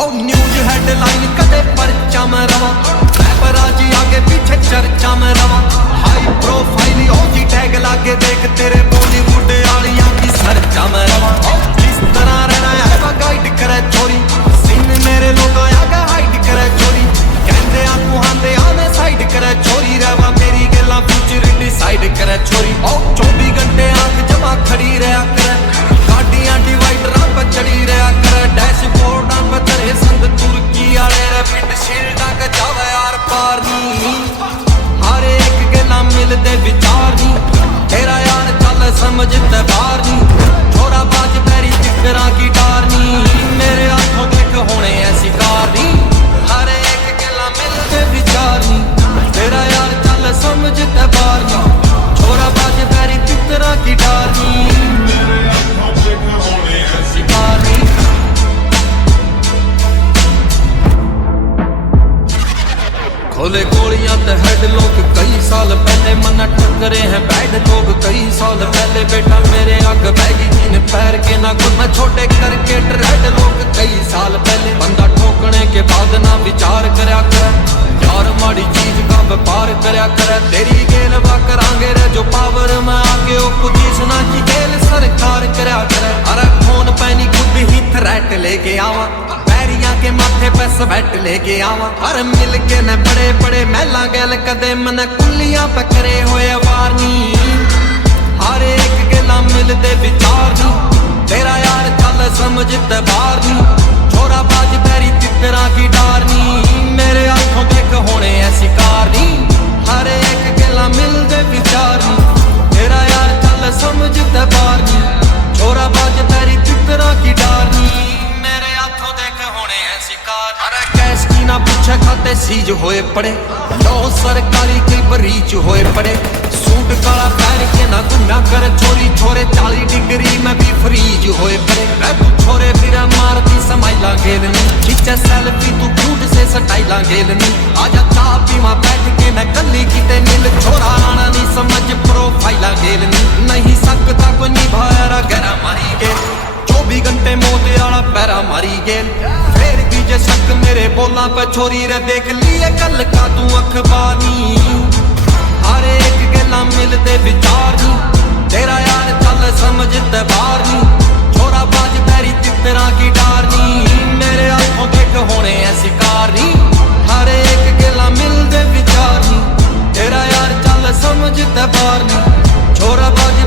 ओ news headline कदे परचा में रवा, पैपराजी आगे पीछे चर्चा में रवा, हाई प्रोफाइल ओजी टैग लाके देख तेरे बॉलीवुड आलियां की सरचा में रवा। किस तरह रहना है वा गाइड करे छोरी, सीन मेरे लोग आगा हाइड करे छोरी, कहंदे आ तू हांदे आने साइड करे छोरी, रहवा मेरी गल्ला फ्यूचर डिसाइड करे छोरी। ओ 24 घंटे आंख जमा खड़ी रहा करे, गाड़ियां डिवाइडरां पर चढ़ी रहा करे, डैशबोर्डां पर तेरे संग तुर्की आले रे विंडशील्डां का जावे यार पार नी, हर एक गल्ला मिलदे विचार नी, तेरा यार चल समझते बार नी, छोरा बाज पैरी जिगरां की डार नी, मेरे हाथों देख होने ऐसी कार नी, हर एक गल्ला मिलदे विचार नी, तेरा यार चल समझते बार नी, छोरा बाज पैरी जिगरां की डार नी, मेरे हाथों देख होने ऐसी कार नी। खोले गोलियां ते हेड लोग कई साल पहले, मना टकरे हैं बैड लोग कई साल पहले, बेटा मेरे आग बैगी जीन पैर के ना गुना छोटे करके ड्रेड लोग कई साल पहले, बंदा ठोकने के बाद ना विचार करया कर, यार माड़ी चीज का व्यापार करया कर, तेरी गेल वा करांगे रे जो पावर में आके ओ पोजीशना की गेल सरकार करया कर, अरे फोन पैनी खुद ही थ्रेट लेके आवा, पैरियां के माथे पे स्वेट लेके आवा, अरे मिल के न बड़े बड़े महला गैल कदे मन कुलियां पे करे होए वार नी, हर एक गल्ला मिलदे विचार नी, तेरा यार चल समझते बार नी, छोरा बाज पैरी तितरा की डार नी, मेरे हाथों देख होने ऐसी कार नी, हर एक गल्ला मिलदे विचार नी, तेरा यार चल समझते बार नी, छोरा बाज पैरी तितरा की डार नी, मेरे हाथों देख होने ऐसी कार। अरे कैश की ना पूछे खाते सीज होए पड़े, लो सरकारी कई बरीच होए पड़े, सूट काला पहन के ना गुना कर छोरी, छोरे 40 डिग्री में भी फ्रीज होए पड़े, तू छोरे फिर मारती समाइला गेलनी, खींचे सेल्फी तू क्यूट से स्टाइला गेलनी, आजा चाह पीवा बैठ के मैं कल्ली किते नील, छोरा आना नहीं समझ प्रोफाइला गेलनी, नहीं सकता कोई निभाया गहरा मारी गेल, 24 घंटे मौत आला पैरा मारी गेल, फिर भी जे शक मेरे बोला पे छोरी रे देख लिए कल का तू अखबार नी, हर एक गल्ला मिलदे विचार नी, तेरा यार चल समझते बार नी, छोरा बाज पैरी तितरा की डार नी, मेरे हाथों देख होने ऐसी कार नी, हर एक गल्ला मिलदे विचार नी, तेरा यार चल समझते बार नी, छोरा बाज